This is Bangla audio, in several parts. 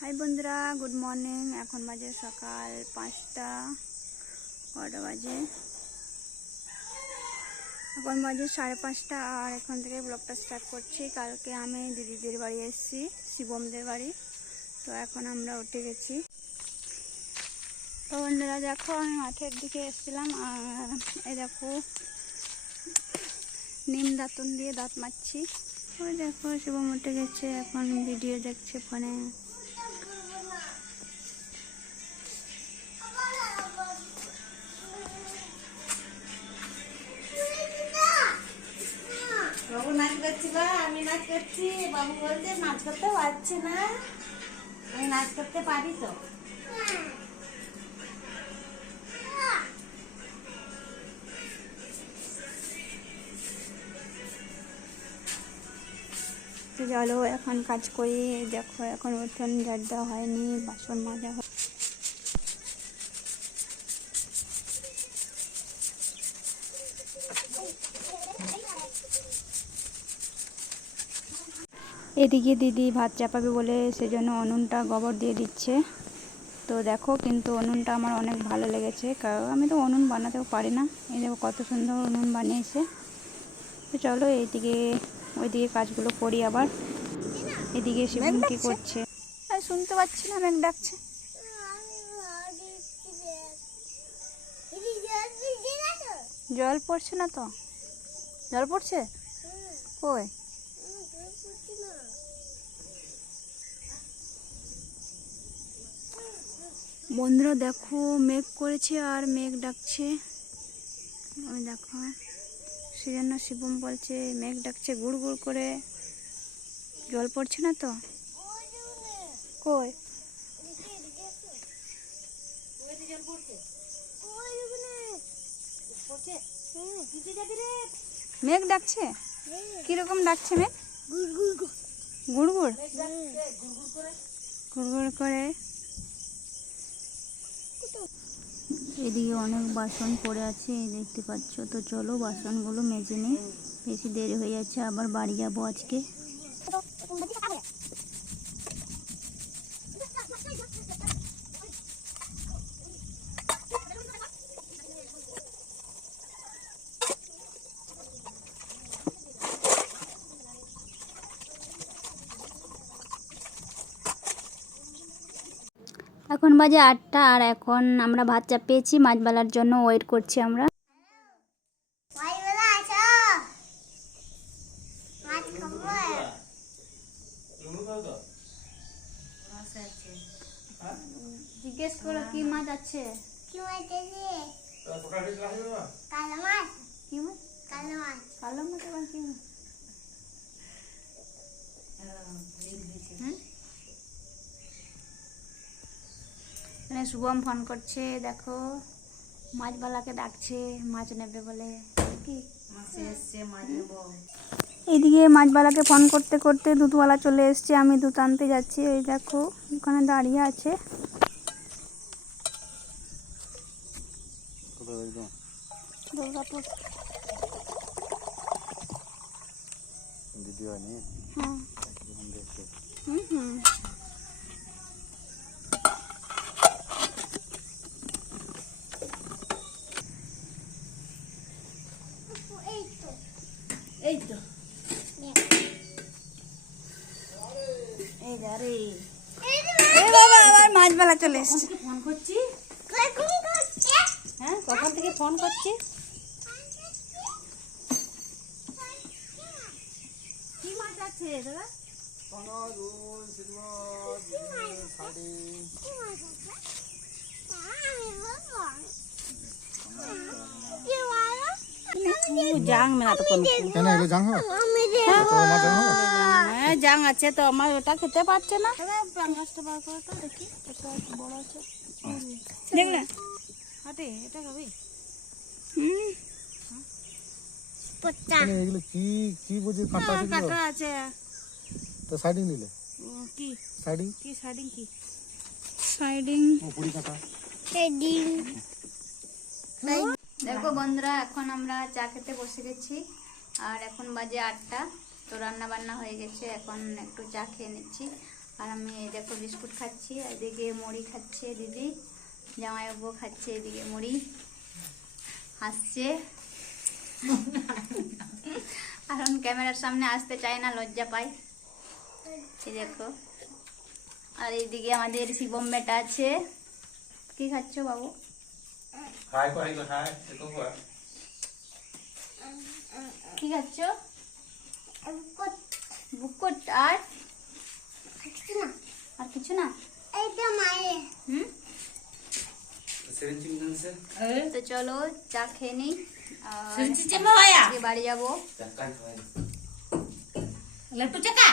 হাই বন্ধুরা গুড মর্নিং এখন বাজে সকাল পাঁচটা, কটা বাজে? এখন বাজে সাড়ে পাঁচটা আর এখন থেকে ব্লগটা স্টার্ট করছি। কালকে আমি দিদিদের বাড়ি এসেছি, শিবমদের বাড়ি। তো এখন আমরা উঠে গেছি। তো বন্ধুরা, দেখো, আমি মাঠের দিকে এসেছিলাম আর এই দেখো, নিম দাঁতন দিয়ে দাঁত মারছি। ওই দেখো, শিবম উঠে গেছে। এখন ভিডিও দেখছে ফোনে পারছি না। আমি নাচ করতে পারি তো। চলো, এখন কাজ করি। দেখো, এখন উঠোন ঝাড় দেওয়া হয়নি, বাসন মাজা হয় এদিকে দিদি ভাত চাপাবে বলে সেজন্য উনুনটা গোবর দিয়ে দিচ্ছে। তো দেখো কিন্তু উনুনটা আমার অনেক ভালো লেগেছে। কারণ আমি তো উনুন বানাতেও পারি না। এই দেখো কত সুন্দর উনুন বানিয়েছে। তো চলো এইদিকে ওইদিকে কাজগুলো করি আবার। এদিকে শিবন কি করছে। আর শুনতে পাচ্ছি না মেঘ ডাকছে। জল পড়ছে না তো? জল পড়ছে? কই? বন্ধুরা দেখো মেঘ করেছে আর মেঘ ডাকছে। ওই দেখো সেজন্য শিবম বলছে মেঘ ডাকছে গুড় গুড় করে। জল পড়ছে না তো? কই? মেঘ ডাকছে? কীরকম ডাকছে মেঘ? গুড় গুড় গুড় গুড় করে। এদিকে অনেক বাসন পড়ে আছে, এই দেখতে পাচ্ছ। তো চলো বাসনগুলো মেজে নিই, বেশি দেরি হয়ে যাচ্ছে, আবার বাড়ি যাব আজকে। এখন বাজে আটটা আর এখন আমরা ভাত চাপিয়েছি মাছবালার জন্য ওয়েট করছি আমরা। জিজ্ঞেস করো কি মাছ আছে? কি মাছ। কালো মাছ আবার কি মাছ? হুম? মানে শুভম ফোন করছে দেখো। মাছবালাকে ডাকছে মাছ নেবে বলে। কি মাসে এসছে মাছ নেব। এদিকে মাছবালাকে ফোন করতে করতে দুধওয়ালা চলে এসছে আমি দুধ আনতে যাচ্ছি। এই দেখো ওখানে দাঁড়িয়ে আছে। দিদি হয়নি? হ্যাঁ। হুম হুম এই তো এই যা রে এ আবার চলে এসছে। ফোন করছি? হ্যাঁ কখন থেকে ফোন করছি? কি মাছ আছে দাদা? জাং মেলা তো কোন কেন এগুলো জাং হবে তোমার জাং হবে হ্যাঁ জাং আছে তো আমার ওটা খেতে পারছে না। পাঙ্গাসটা বার করে তো দেখি এটা বড় আছে। দেখলে হাটে এটা খাবি? হুম। কেন এগুলো কি কি বুঝি কাঁটা আছে কাটা আছে। তো সাইডিং দিলে কি? সাইডিং কি শাড়ি কি? সাইডিং ও পুরি কাঁটা। দেখো বন্ধুরা এখন আমরা চা খেতে বসে গেছি। আর এখন বাজে আটটা। তো রান্না বান্না হয়ে গেছে এখন একটু চা খেয়ে নিচ্ছি। আর আমি দেখো বিস্কুট খাচ্ছি এদিকে মুড়ি খাচ্ছে দিদি জামাইবাবু খাচ্ছে এদিকে মুড়ি। হাসছে। কারণ ক্যামেরার সামনে আসতে চায় না লজ্জা পায়। এই দেখো। আর এইদিকে আমাদের শিবম বেটা আছে। কি খাচ্ছ বাবু. কি খাচ্ছ? বুকুট আর আর কিছু না। এইটা মায়ের। হুম? Seven chimney sir. তো চলো চা খেয়ে নিই হয়া বাড়ি যাব। লাট্টু চাকা?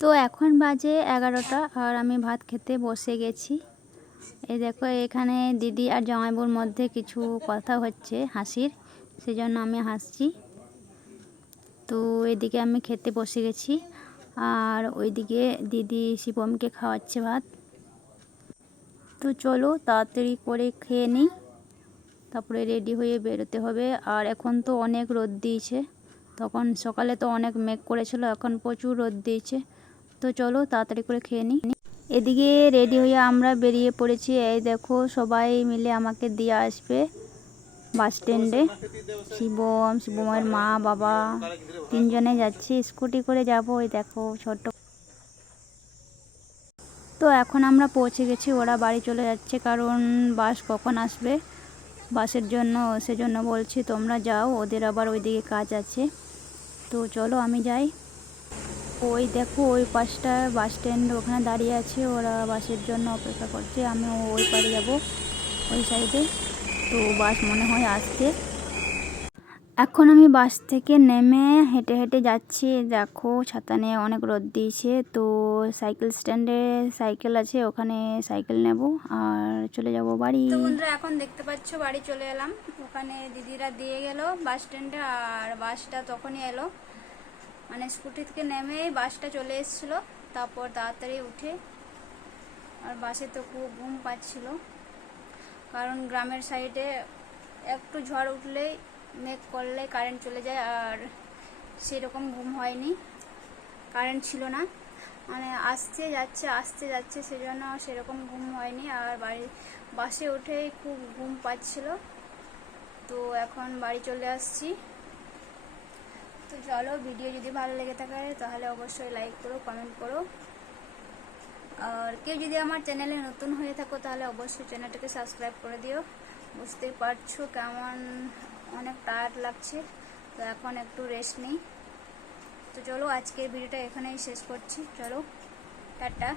তো এখন বাজে এগারোটা আর আমি ভাত খেতে বসে গেছি। এই দেখো এখানে দিদি আর জামাইবুর মধ্যে কিছু কথা হচ্ছে হাসির। সেজন্য আমি হাসছি। তো এদিকে আমি খেতে বসে গেছি। আর ওইদিকে দিদি শিবমকে খাওয়াচ্ছে ভাত। তো চলো তাড়াতাড়ি করে খেয়ে নিই। তারপরে রেডি হয়ে বেরোতে হবে। আর এখন তো অনেক রোদ দিয়েছে। তখন সকালে তো অনেক মেঘ করেছিল, এখন প্রচুর রোদ দিয়েছে। তো চলো তাড়াতাড়ি করে খেয়ে নিই। এদিকে রেডি হয়ে আমরা বেরিয়ে পড়েছি। এই দেখো সবাই মিলে আমাকে দিয়ে আসবে। বাস স্ট্যান্ডে। শিবম, শিবমের মা, বাবা তিনজনে যাচ্ছি। স্কুটি করে যাব, ওই দেখো ছোট তো এখন আমরা পৌঁছে গেছি, ওরা বাড়ি চলে যাচ্ছে, কারণ বাস কখন আসবে? বাসের জন্য, সেজন্য বলছি, তোমরা যাও, ওদের আবার ওইদিকে কাজ আছে। তো চলো আমি যাই। ওই দেখো, ওই পাশটা বাস স্ট্যান্ড ওখানে দাঁড়িয়ে আছে, ওরা বাসের জন্য অপেক্ষা করছে আমি ওই পাড়ে যাব, ওই সাইডে। তো বাস মনে হয় আসছে এখন আমি বাস থেকে নেমে হেঁটে হেঁটে যাচ্ছি। দেখো, ছাতা নিয়ে অনেক রোদ দিয়েছে। তো সাইকেল স্ট্যান্ডে সাইকেল আছে, ওখানে সাইকেল নেব আর চলে যাব বাড়ি। বন্ধুরা, এখন দেখতে পাচ্ছ বাড়ি চলে এলাম। ওখানে দিদিরা দিয়ে গেল বাস স্ট্যান্ডে আর বাসটা তখনই এলো। মানে স্কুটি থেকে নেমে বাসটা চলে এসেছিল। তারপর তাড়াতাড়ি উঠে আর বাসে তো খুব ঘুম পাচ্ছিল। কারণ গ্রামের সাইডে একটু ঝড় উঠলেই মেঘ করলে কারেন্ট চলে যায় আর সেরকম ঘুম হয়নি। কারেন্ট ছিল না। মানে আসতে যাচ্ছে আসতে যাচ্ছে সেজন্য সেরকম ঘুম হয়নি আর বাড়ি, বাসে উঠেই খুব ঘুম পাচ্ছিল। তো এখন বাড়ি চলে আসছি। তো চলো, ভিডিও যদি ভালো লেগে থাকে তাহলে অবশ্যই লাইক করো কমেন্ট করো। আর কেউ যদি আমার চ্যানেলে নতুন হয়ে থাকো, তাহলে অবশ্যই চ্যানেলটাকে সাবস্ক্রাইব করে দিও। বুঝতেই পারছ কেমন, অনেক টায়ার্ড লাগছে, তো এখন একটু রেস্ট নিই। তো চলো আজকের ভিডিওটা এখানেই শেষ করছি। চলো, টাটা।